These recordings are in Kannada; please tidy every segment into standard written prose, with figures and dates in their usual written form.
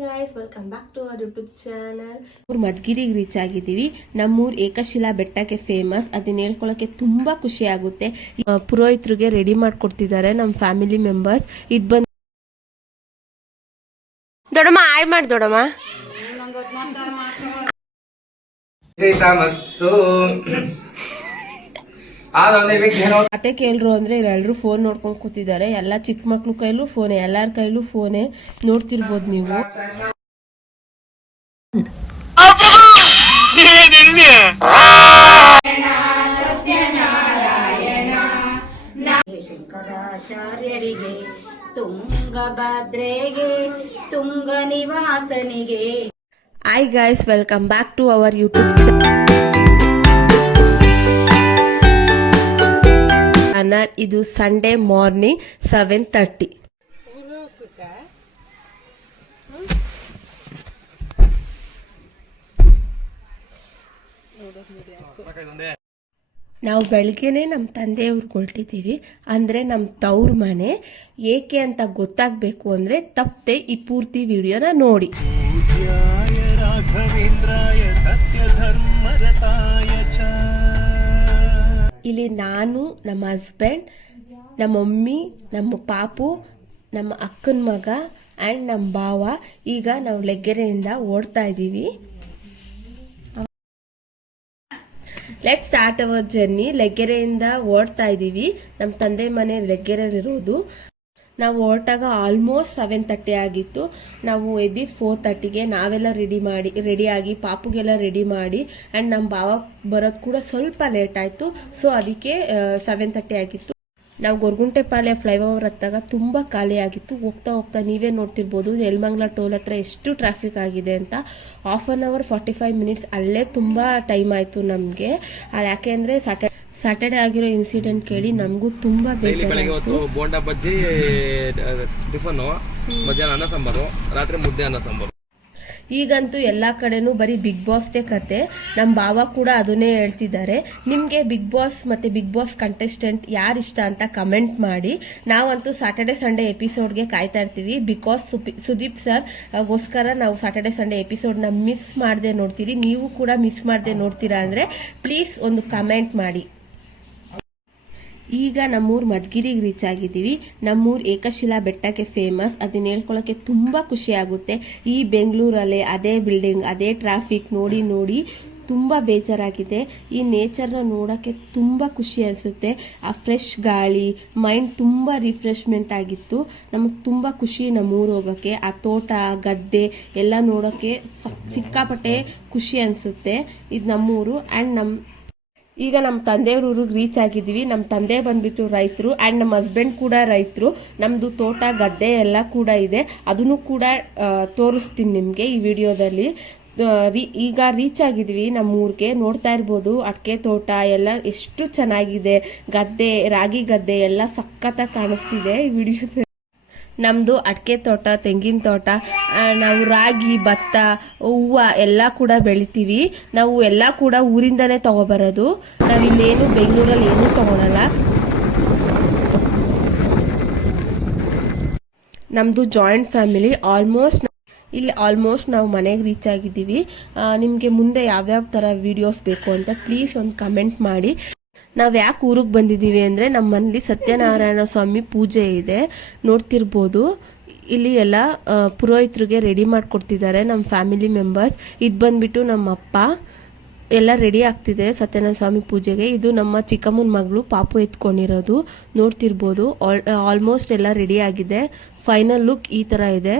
Guys, welcome back to our YouTube channel. ಮಧುಗಿರಿಗೆ ರೀಚ್ ಆಗಿದ್ದೀವಿ. ನಮ್ಮೂರ್ ಏಕಶಿಲಾ ಬೆಟ್ಟಕ್ಕೆ ಫೇಮಸ್. ಅದನ್ನ ಹೇಳ್ಕೊಳಕ್ಕೆ ತುಂಬಾ ಖುಷಿ ಆಗುತ್ತೆ. ಪುರೋಹಿತರಿಗೆ ರೆಡಿ ಮಾಡ್ಕೊಡ್ತಿದ್ದಾರೆ ನಮ್ಮ ಫ್ಯಾಮಿಲಿ ಮೆಂಬರ್ಸ್. ಇದು ಬಂದು ದೊಡ್ಡಮ್ಮ ಆಯ್ ಮಾಡಿ ದೊಡ್ಡಮ್ಮ ಅತ್ತೆ ಕೇಳ್ರು ಅಂದ್ರೆ ಎಲ್ಲರೂ ಫೋನ್ ನೋಡ್ಕೊಂಡು ಕೂತಿದ್ದಾರೆ. ಎಲ್ಲ ಚಿಕ್ಕ ಮಕ್ಳು ಕೈಲೂ ಫೋನೆ, ಎಲ್ಲಾರ ಕೈಲೂ ಫೋನೆ. ನೋಡ್ತಿರ್ಬೋದು ನೀವು. ಶಂಕರಾಚಾರ್ಯರಿಗೆ, ತುಂಗಭದ್ರೆಗೆ, ತುಂಗ ನಿವಾಸನಿಗೆ. Hi guys, welcome back to our YouTube channel. ಇದು ಸಂಡೇ ಮಾರ್ನಿಂಗ್ 7:30. ನಾವು ಬೆಳಗ್ಗೆನೆ ನಮ್ಮ ತಂದೆಯವ್ರಿಗೆ ಹೊರಟಿದ್ದೀವಿ. ಅಂದರೆ ನಮ್ಮ ತವ್ರ ಮನೆ. ಏಕೆ ಅಂತ ಗೊತ್ತಾಗಬೇಕು ಅಂದರೆ ತಪ್ಪದೆ ಈ ಪೂರ್ತಿ ವಿಡಿಯೋನ ನೋಡಿ. ಇಲ್ಲಿ ನಾನು, ನಮ್ಮ ಹಸ್ಬೆಂಡ್, ನಮ್ಮ ಮಮ್ಮಿ, ನಮ್ಮ ಪಾಪು, ನಮ್ಮ ಅಕ್ಕನ ಮಗ ಆ್ಯಂಡ್ ನಮ್ಮ ಭಾವ ಈಗ ನಾವು ಲೆಗ್ಗೆರೆಯಿಂದ ಓಡ್ತಾ ಇದ್ದೀವಿ. Let start our journey. ಲೆಗ್ಗೆರೆಯಿಂದ ಓಡ್ತಾ ಇದ್ದೀವಿ. ನಮ್ಮ ತಂದೆ ಮನೆ ಲೆಗ್ಗೆರೆಯಲ್ಲಿರೋದು. ನಾವು ಹೊರಟಾಗ ಆಲ್ಮೋಸ್ಟ್ 7:30 ಆಗಿತ್ತು. ನಾವು ಎದ್ದಿದ್ದು 4:30ಗೆ. ನಾವೆಲ್ಲ ರೆಡಿಯಾಗಿ ಪಾಪುಗೆಲ್ಲ ರೆಡಿ ಮಾಡಿ ಆ್ಯಂಡ್ ನಮ್ಮ ಭಾವ ಬರೋದು ಕೂಡ ಸ್ವಲ್ಪ ಲೇಟ್ ಆಯಿತು. ಸೊ ಅದಕ್ಕೆ 7:30 ಆಗಿತ್ತು. ನಾವು ಗೊರಗುಂಟೆಪಾಳ್ಯ ಫ್ಲೈಓವರ್ ಹತ್ತಾಗ ತುಂಬ ಖಾಲಿ ಆಗಿತ್ತು. ಹೋಗ್ತಾ ಹೋಗ್ತಾ ನೀವೇ ನೋಡ್ತಿರ್ಬೋದು ನೆಲಮಂಗಲ ಟೋಲ್ ಹತ್ರ ಎಷ್ಟು ಟ್ರಾಫಿಕ್ ಆಗಿದೆ ಅಂತ. 1/2 hour 45 minutes ಅಲ್ಲೇ ತುಂಬ ಟೈಮ್ ಆಯಿತು ನಮಗೆ. ಯಾಕೆ ಅಂದರೆ ಸ್ಯಾಟರ್ಡೆ ಆಗಿರೋ ಇನ್ಸಿಡೆಂಟ್ ಕೇಳಿ ನಮಗೂ ತುಂಬ ಬೇಜಾರಾಯಿತು. ಬೋಂಡಾ ಬಜ್ಜಿ ಟಿಫನ್, ಮಧ್ಯಾಹ್ನ ಅನ್ನ ಸಾಂಬಾರು, ರಾತ್ರಿ ಮುದ್ದೆ ಅನ್ನ ಸಾಂಬಾರು. ಈಗಂತೂ ಎಲ್ಲ ಕಡೆನೂ ಬರೀ ಬಿಗ್ ಬಾಸ್ದೇ ಕತೆ. ನಮ್ಮ ಭಾವ ಕೂಡ ಅದನ್ನೇ ಹೇಳ್ತಿದ್ದಾರೆ. ನಿಮಗೆ ಬಿಗ್ ಬಾಸ್ ಮತ್ತು ಬಿಗ್ ಬಾಸ್ ಕಂಟೆಸ್ಟೆಂಟ್ ಯಾರಿಷ್ಟ ಅಂತ ಕಮೆಂಟ್ ಮಾಡಿ. ನಾವಂತೂ ಸ್ಯಾಟರ್ಡೆ ಸಂಡೇ ಎಪಿಸೋಡ್ಗೆ ಕಾಯ್ತಾ ಇರ್ತೀವಿ. ಬಿಕಾಸ್ ಸುದೀಪ್ ಸರ್ ಗೋಸ್ಕರ ನಾವು ಸ್ಯಾಟರ್ಡೆ ಸಂಡೇ ಎಪಿಸೋಡ್ನ ಮಿಸ್ ಮಾಡದೆ ನೋಡ್ತೀರಿ. ನೀವು ಕೂಡ ಮಿಸ್ ಮಾಡದೆ ನೋಡ್ತೀರಾ ಅಂದರೆ ಪ್ಲೀಸ್ ಒಂದು ಕಮೆಂಟ್ ಮಾಡಿ. ಈಗ ನಮ್ಮೂರು ಮಧುಗಿರಿಗೆ ರೀಚ್ ಆಗಿದ್ದೀವಿ. ನಮ್ಮೂರು ಏಕಶಿಲಾ ಬೆಟ್ಟಕ್ಕೆ ಫೇಮಸ್. ಅದನ್ನ ಹೇಳ್ಕೊಳಕ್ಕೆ ತುಂಬ ಖುಷಿ ಆಗುತ್ತೆ. ಈ ಬೆಂಗಳೂರಲ್ಲೇ ಅದೇ ಬಿಲ್ಡಿಂಗ್, ಅದೇ ಟ್ರಾಫಿಕ್ ನೋಡಿ ನೋಡಿ ತುಂಬ ಬೇಜಾರಾಗಿದೆ. ಈ ನೇಚರ್ನ ನೋಡೋಕ್ಕೆ ತುಂಬ ಖುಷಿ ಅನಿಸುತ್ತೆ. ಆ ಫ್ರೆಶ್ ಗಾಳಿ, ಮೈಂಡ್ ತುಂಬ ರಿಫ್ರೆಶ್ಮೆಂಟ್ ಆಗಿತ್ತು. ನಮಗೆ ತುಂಬ ಖುಷಿ ನಮ್ಮೂರು ಹೋಗೋಕ್ಕೆ. ಆ ತೋಟ, ಗದ್ದೆ ಎಲ್ಲ ನೋಡೋಕ್ಕೆ ಸಿಕ್ಕಾಪಟ್ಟೆ ಖುಷಿ ಅನಿಸುತ್ತೆ. ಇದು ನಮ್ಮೂರು. ಆ್ಯಂಡ್ ಈಗ ನಮ್ಮ ತಂದೆಯವ್ರ ಊರಿಗೆ ರೀಚ್ ಆಗಿದ್ದೀವಿ. ನಮ್ಮ ತಂದೆ ಬಂದ್ಬಿಟ್ಟು ರೈತರು ಆ್ಯಂಡ್ ನಮ್ಮ ಹಸ್ಬೆಂಡ್ ಕೂಡ ರೈತರು. ನಮ್ಮದು ತೋಟ, ಗದ್ದೆ ಎಲ್ಲ ಕೂಡ ಇದೆ. ಅದನ್ನು ಕೂಡ ತೋರಿಸ್ತೀನಿ ನಿಮಗೆ ಈ ವಿಡಿಯೋದಲ್ಲಿ. ಈಗ ರೀಚ್ ಆಗಿದ್ದೀವಿ ನಮ್ಮೂರಿಗೆ. ನೋಡ್ತಾ ಇರ್ಬೋದು ಅಡಿಕೆ ತೋಟ ಎಲ್ಲ ಎಷ್ಟು ಚೆನ್ನಾಗಿದೆ. ಗದ್ದೆ, ರಾಗಿ ಗದ್ದೆ ಎಲ್ಲ ಸಖತ್ತಾಗಿ ಕಾಣಿಸ್ತಿದೆ ಈ ವಿಡಿಯೋದಲ್ಲಿ. ನಮ್ಮದು ಅಡಿಕೆ ತೋಟ, ತೆಂಗಿನ ತೋಟ, ನಾವು ರಾಗಿ, ಭತ್ತ, ಹೂವು ಎಲ್ಲ ಕೂಡ ಬೆಳಿತೀವಿ. ನಾವು ಎಲ್ಲ ಕೂಡ ಊರಿಂದನೇ ತಗೊಬರೋದು. ನಾವಿಲ್ಲೇನು ಬೆಂಗಳೂರಲ್ಲಿ ಏನೂ ತಗೊಳಲ್ಲ. ನಮ್ಮದು ಜಾಯಿಂಟ್ ಫ್ಯಾಮಿಲಿ. ಆಲ್ಮೋಸ್ಟ್ ನಾವು ಮನೆಗೆ ರೀಚ್ ಆಗಿದ್ದೀವಿ. ನಿಮಗೆ ಮುಂದೆ ಯಾವ್ಯಾವ ಥರ ವೀಡಿಯೋಸ್ ಬೇಕು ಅಂತ ಪ್ಲೀಸ್ ಒಂದು ಕಮೆಂಟ್ ಮಾಡಿ. ನಾವು ಯಾಕೆ ಊರಿಗೆ ಬಂದಿದ್ದೀವಿ ಅಂದರೆ ನಮ್ಮ ಮನೇಲಿ ಸತ್ಯನಾರಾಯಣ ಸ್ವಾಮಿ ಪೂಜೆ ಇದೆ, ನೋಡ್ತಿರ್ಬೋದು. ಇಲ್ಲಿ ಎಲ್ಲ ಪುರೋಹಿತರಿಗೆ ರೆಡಿ ಮಾಡಿಕೊಡ್ತಿದ್ದಾರೆ ನಮ್ಮ ಫ್ಯಾಮಿಲಿ ಮೆಂಬರ್ಸ್. ಇದು ಬಂದ್ಬಿಟ್ಟು ನಮ್ಮ ಅಪ್ಪ ಎಲ್ಲ ರೆಡಿ ಆಗ್ತಿದೆ ಸತ್ಯನಾರಾಯಣ ಸ್ವಾಮಿ ಪೂಜೆಗೆ. ಇದು ನಮ್ಮ ಚಿಕ್ಕಮ್ಮನ ಮಗಳು ಪಾಪು ಎತ್ಕೊಂಡಿರೋದು, ನೋಡ್ತಿರ್ಬೋದು. ಆಲ್ಮೋಸ್ಟ್ ಎಲ್ಲ ರೆಡಿ ಆಗಿದೆ. ಫೈನಲ್ ಲುಕ್ ಈ ಥರ ಇದೆ.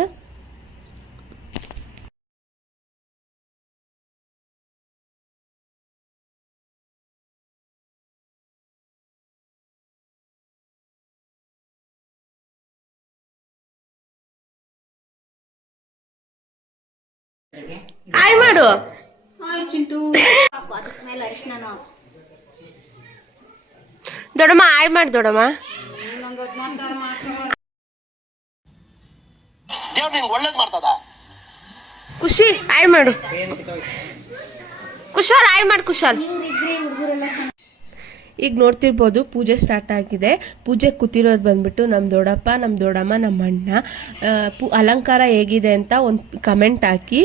ಆಯ್ ಮಾಡು. ದೊಡ್ಡಮ್ಮ ಆಯ್ ಮಾಡಿ ದೊಡ್ಡಮ್ಮ. ಖುಷಿ ಆಯ್ ಮಾಡು. ಕುಶಾಲ್ ಆಯ್ ಮಾಡು ಕುಶಾಲ್. ಈಗ ನೋಡ್ತಿರ್ಬೋದು ಪೂಜೆ ಸ್ಟಾರ್ಟ್ ಆಗಿದೆ. ಪೂಜೆ ಕೂತಿರೋದು ಬಂದ್ಬಿಟ್ಟು ನಮ್ಮ ದೊಡ್ಡಪ್ಪ, ನಮ್ಮ ದೊಡ್ಡಮ್ಮ, ನಮ್ಮ ಅಣ್ಣ. ಅಲಂಕಾರ ಹೇಗಿದೆ ಅಂತ ಒಂದು ಕಮೆಂಟ್ ಹಾಕಿ.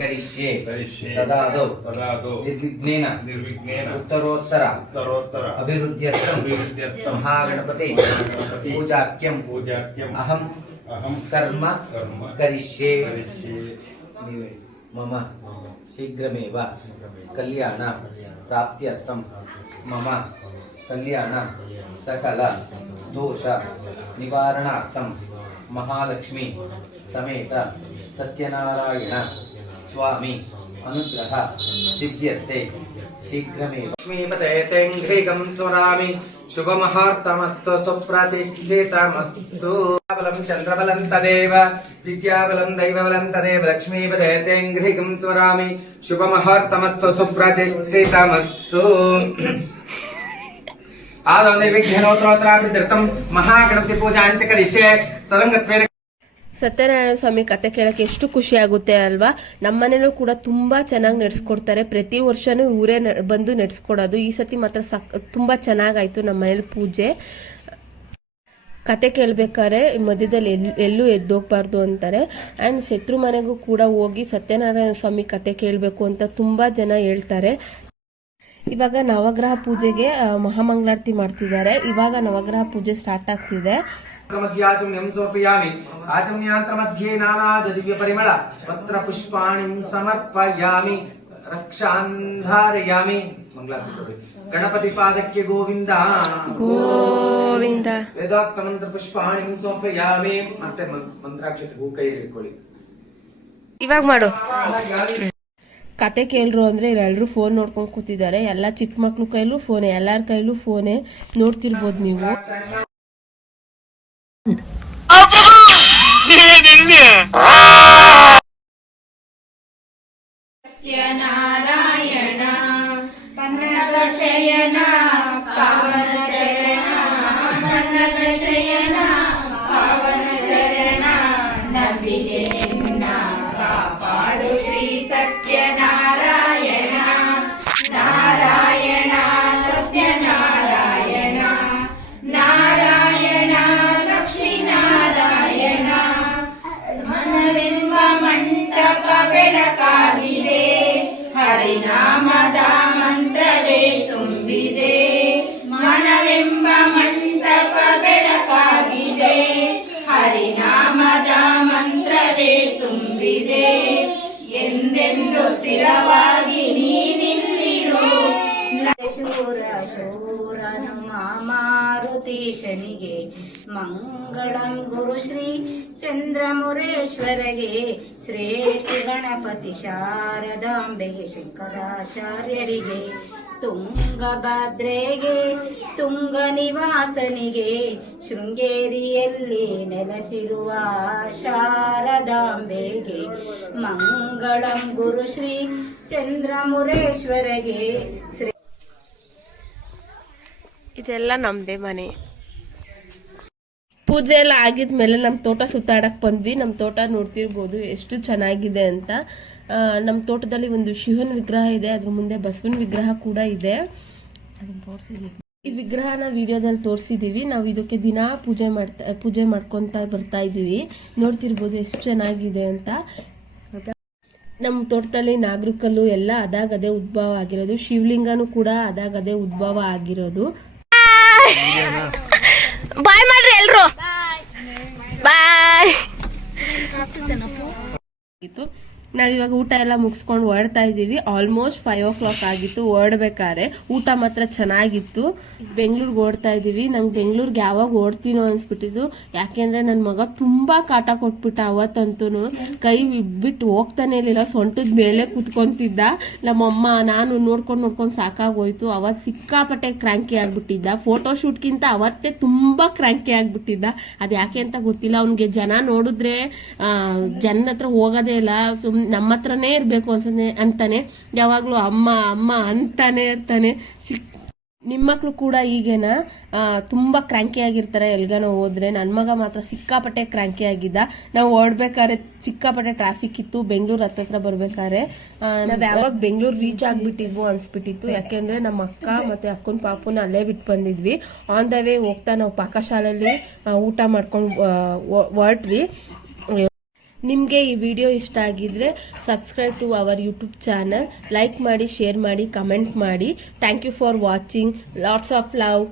ಕರಿಷ್ಯೆ ತದಾದೌ ನಿರ್ವಿಘ್ನೇನ ಉತ್ತರೋತ್ತರ ಅಭಿವೃದ್ಧ್ಯರ್ಥಂ ಮಹಾಗಣಪತಿ ಪೂಜಾಕ್ಯಂ ಅಹಂ ಕರ್ಮ ಕರಿಷ್ಯೆ. ಮಮ ಶೀಘ್ರಮೇವ ಕಲ್ಯಾಣ ಪ್ರಾಪ್ತ್ಯರ್ಥಂ ಮಮ ಕಲ್ಯಾಣ ಸಕಲ ದೋಷ ನಿವಾರಣಾರ್ಥಂ ಮಹಾಲಕ್ಷ್ಮಿ ಸಮೇತ ಸತ್ಯನಾರಾಯಣ ಸ್ವಾಮಿ ಅನುಗ್ರಹ ಸಿದ್ಧ್ಯರ್ಥೆ ಶೀಘ್ರಮೇವ. ಲಕ್ಷ್ಮೀಪತೇಂಘ್ರಿಕಂ ಸ್ವರಾಮಿ ಶುಭಮುಹೂರ್ತಮಸ್ತು ಸುಪ್ರತಿಷ್ಠಿತಮಸ್ತು. ಬಲಂ ಚಂದ್ರಬಲಂ ತದೇವ ವಿದ್ಯಾಬಲಂ ದೈವಬಲಂ ತದೇವ. ಲಕ್ಷ್ಮೀಪತೇಂಘ್ರಿಕಂ ಸ್ವರಾಮಿ ಶುಭಮುಹೂರ್ತಮಸ್ತು ಸುಪ್ರತಿಷ್ಠಿತಮಸ್ತು. ಆದೌ ನಿರ್ವಿಘ್ನೋತ್ತರೋತ್ತರಾಭಿವೃದ್ಧ್ಯರ್ಥಂ ಮಹಾಗಣಪತಿ ಪೂಜಾಂಚ ಕರಿಷ್ಯೆ ತದಂಗತ್ವೇನ. ಸತ್ಯನಾರಾಯಣ ಸ್ವಾಮಿ ಕತೆ ಕೇಳಕ್ಕೆ ಎಷ್ಟು ಖುಷಿ ಆಗುತ್ತೆ ಅಲ್ವಾ. ನಮ್ಮನೇಲೂ ಕೂಡ ತುಂಬಾ ಚೆನ್ನಾಗಿ ನಡೆಸ್ಕೊಡ್ತಾರೆ. ಪ್ರತಿ ವರ್ಷನೂ ಇವರೇ ಬಂದು ನಡೆಸ್ಕೊಡೋದು. ಈ ಸತಿ ಮಾತ್ರ ತುಂಬಾ ಚೆನ್ನಾಗಾಯ್ತು ನಮ್ಮ ಮನೇಲಿ ಪೂಜೆ. ಕತೆ ಕೇಳಬೇಕಾದ್ರೆ ಮಧ್ಯದಲ್ಲಿ ಎಲ್ಲೂ ಎದ್ದೋಗ್ಬಾರ್ದು ಅಂತಾರೆ. ಆ್ಯಂಡ್ ಶತ್ರು ಮನೆಗೂ ಕೂಡ ಹೋಗಿ ಸತ್ಯನಾರಾಯಣ ಸ್ವಾಮಿ ಕತೆ ಕೇಳಬೇಕು ಅಂತ ತುಂಬಾ ಜನ ಹೇಳ್ತಾರೆ. ಇವಾಗ ನವಗ್ರಹ ಪೂಜೆಗೆ ಮಹಾಮಂಗಳಾರತಿ ಮಾಡ್ತಿದ್ದಾರೆ. ಇವಾಗ ನವಗ್ರಹ ಪೂಜೆ ಸ್ಟಾರ್ಟ್ ಆಗ್ತಿದೆ. ಆಚಮ್ಯಂ ಸಮರ್ಪಯಾಮಿ. ಆಚಮ್ಯಾಂತರ ಮಧ್ಯೆ ನಾನಾದ ದಿವ್ಯ ಪರಿಮಳ ಪತ್ರ ಪುಷ್ಪಾಣಿ ಸಮರ್ಪಯಾಮಿ. ರಕ್ಷಾಂಧಾರಯಾಮಿ. ಮಂಗಳಾರತಿ ಕೊಡಿ. ಗಣಪತಿ ಪಾದಕ್ಕೆ ಗೋವಿಂದ ಗೋವಿಂದ. ವೇದೋಕ್ತ ಮಂತ್ರ ಪುಷ್ಪಾಣಿ ಸಮರ್ಪಯಾಮಿ. ಮತ್ತೆ ಮಂತ್ರಾಕ್ಷತೆ ಹೂ ಕೈಯಲ್ಲಿ ಇಟ್ಕೊಳ್ಳಿ. ಇವಾಗ ಮಾಡು. ಕತೆ ಕೇಳ್ರು ಅಂದ್ರೆ ಎಲ್ಲರೂ ಫೋನ್ ನೋಡ್ಕೊಂಡು ಕೂತಿದ್ದಾರೆ. ಎಲ್ಲ ಚಿಕ್ಕ ಮಕ್ಳು ಕೈಲೂ ಫೋನೆ, ಎಲ್ಲಾರ ಕೈಲೂ ಫೋನೆ. ನೋಡ್ತಿರ್ಬೋದು ನೀವು. ಸತ್ಯನಾರಾಯಣ ಪನ್ನಗ ಶಯನ ಪಾವನ ಚರಣ ಪನ್ನಗ ಶಯನ ಪಾವನ ಚರಣ ನಂಬಿಕೆ ನಿನ್ನ ಕಾಪಾಡು ಶ್ರೀ ಸತ್ಯನಾರಾಯಣ. ನಾರಾಯಣ ಸತ್ಯನಾರಾಯಣ ನಾರಾಯಣ ಲಕ್ಷ್ಮೀನಾರಾಯಣ. ಮನವೆಂಬ ಮಂಟಪ ಬೆಳಕಾಗಿದೆ, ಹರಿನಾಮದ ಮಂತ್ರವೇ ತುಂಬಿದೆ. ಮನವೆಂಬ ಮಂಟಪ ಬೆಳಕಾಗಿದೆ, ಹರಿನಾಮದ ಮಂತ್ರವೇ ತುಂಬಿದೆ. ಎಂದೆಂದು ಸ್ಥಿರವಾಗಿ ನೀನಿಲ್ಲಿರು. ಶೂರ ಶೂರನು ಮಾರುತೀಶನಿಗೆ ಮಂಗಳಂ ಗುರು ಶ್ರೀ ಚಂದ್ರಮುರೇಶ್ವರಗೆ. ಶ್ರೇಷ್ಠ ಗಣಪತಿ ಶಾರದಾಂಬೆಗೆ ಶಂಕರಾಚಾರ್ಯರಿಗೆ. ತುಂಗಭದ್ರೆಗೆ ತುಂಗ ನಿವಾಸನಿಗೆ ಶೃಂಗೇರಿಯಲ್ಲಿ ನೆಲೆಸಿರುವ ಶಾರದಾಂಬೆಗೆ ಮಂಗಳಂ ಗುರು ಶ್ರೀ ಚಂದ್ರಮುರೇಶ್ವರಗೆ. ಇದೆಲ್ಲ ನಮ್ದೇ ಮನೆ. ಪೂಜೆ ಎಲ್ಲ ಆಗಿದ್ಮೇಲೆ ನಮ್ಮ ತೋಟ ಸುತ್ತಾಡಕ್ ಬಂದ್ವಿ. ನಮ್ಮ ತೋಟ ನೋಡ್ತಿರ್ಬೋದು ಎಷ್ಟು ಚೆನ್ನಾಗಿದೆ ಅಂತ. ನಮ್ಮ ತೋಟದಲ್ಲಿ ಒಂದು ಶಿವನ ವಿಗ್ರಹ ಇದೆ, ಅದ್ರ ಮುಂದೆ ಬಸವನ ವಿಗ್ರಹ ಕೂಡ ಇದೆ. ಈ ವಿಗ್ರಹನ ವಿಡಿಯೋದಲ್ಲಿ ತೋರಿಸಿದೀವಿ. ನಾವು ಇದಕ್ಕೆ ದಿನಾ ಪೂಜೆ ಮಾಡ್ಕೊತಾ ಬರ್ತಾ ಇದೀವಿ. ನೋಡ್ತಿರ್ಬೋದು ಎಷ್ಟು ಚೆನ್ನಾಗಿದೆ ಅಂತ. ನಮ್ಮ ತೋಟದಲ್ಲಿ ನಾಗರಕಲ್ಲು ಎಲ್ಲ ಅದಾಗದೇ ಉದ್ಭವ ಆಗಿರೋದು. ಶಿವಲಿಂಗನೂ ಕೂಡ ಅದಾಗದೇ ಉದ್ಭವ ಆಗಿರೋದು. ಬಾಯ್ ಮಾಡ್ರಿ ಎಲ್ರು. ಬಾಯ್. ನಾವಿವಾಗ ಊಟ ಎಲ್ಲ ಮುಗಿಸ್ಕೊಂಡು ಹೊರಡ್ತಾ ಇದ್ದೀವಿ. ಆಲ್ಮೋಸ್ಟ್ 5 o'clock ಆಗಿತ್ತು ಹೊರಡ್ಬೇಕಾದ್ರೆ. ಊಟ ಮಾತ್ರ ಚೆನ್ನಾಗಿತ್ತು. ಬೆಂಗಳೂರಿಗೆ ಓಡ್ತಾ ಇದ್ದೀವಿ. ನಂಗೆ ಬೆಂಗಳೂರಿಗೆ ಯಾವಾಗ ಓಡ್ತೀನೋ ಅನ್ಸ್ಬಿಟ್ಟಿದ್ದು. ಯಾಕೆಂದ್ರೆ ನನ್ನ ಮಗ ತುಂಬಾ ಕಾಟ ಕೊಟ್ಬಿಟ್ಟ ಅವತ್ತಂತೂ. ಕೈ ಬಿಟ್ಟು ಹೋಗ್ತಾನೆ ಇರಲಿಲ್ಲ, ಸೊಂಟದ ಮೇಲೆ ಕುತ್ಕೊಂತಿದ್ದ. ನಮ್ಮಮ್ಮ ನಾನು ನೋಡ್ಕೊಂಡು ಸಾಕಾಗೋಯ್ತು. ಅವತ್ತು ಸಿಕ್ಕಾಪಟ್ಟೆ ಕ್ರಾಂಕಿ ಆಗ್ಬಿಟ್ಟಿದ್ದ. ಫೋಟೋ ಶೂಟ್ಗಿಂತ ಅವತ್ತೇ ತುಂಬಾ ಕ್ರಾಂಕಿ ಆಗ್ಬಿಟ್ಟಿದ್ದ. ಅದು ಯಾಕೆ ಅಂತ ಗೊತ್ತಿಲ್ಲ. ಅವ್ನಿಗೆ ಜನ ನೋಡಿದ್ರೆ ಜನದ ಹತ್ರ ಹೋಗೋದೇ ಇಲ್ಲ, ನಮ್ಮ ಹತ್ರನೇ ಇರ್ಬೇಕು ಅಂತಾನೆ. ಯಾವಾಗ್ಲೂ ಅಮ್ಮ ಅಮ್ಮ ಅಂತಾನೆ ಇರ್ತಾನೆ. ನಿಮ್ಮ ಮಕ್ಕಳು ಕೂಡ ಈಗೇನ ತುಂಬ ಕ್ರ್ಯಾಂಕಿ ಆಗಿರ್ತಾರೆ ಎಲ್ಗಾನ ಹೋದ್ರೆ. ನನ್ನ ಮಗ ಮಾತ್ರ ಸಿಕ್ಕಾಪಟ್ಟೆ ಕ್ರ್ಯಾಂಕಿ ಆಗಿದ್ದ. ನಾವು ಓಡ್ಬೇಕಾದ್ರೆ ಸಿಕ್ಕಾಪಟ್ಟೆ ಟ್ರಾಫಿಕ್ ಇತ್ತು ಬೆಂಗಳೂರು ಹತ್ರ ಬರ್ಬೇಕಾದ್ರೆ. ನಾವು ಯಾವಾಗ ಬೆಂಗಳೂರು ರೀಚ್ ಆಗ್ಬಿಟ್ಟಿದ್ವು ಅನ್ಸ್ಬಿಟ್ಟಿತ್ತು. ಯಾಕೆಂದ್ರೆ ನಮ್ಮ ಅಕ್ಕ ಮತ್ತೆ ಅಕ್ಕನ ಪಾಪುನ ಅಲ್ಲೇ ಬಿಟ್ಟು ಬಂದಿದ್ವಿ. ಆನ್ ದ ವೇ ಹೋಗ್ತಾ ನಾವು ಪಾಕಶಾಲೆಯಲ್ಲಿ ಊಟ ಮಾಡ್ಕೊಂಡು ಹೊರಟ್ವಿ. ನಿಮಗೆ ಈ ವಿಡಿಯೋ ಇಷ್ಟ ಆಗಿದ್ರೆ subscribe to our YouTube channel, like ಮಾಡಿ, ಶೇರ್ ಮಾಡಿ, ಕಮೆಂಟ್ ಮಾಡಿ. Thank you for watching. Lots of love.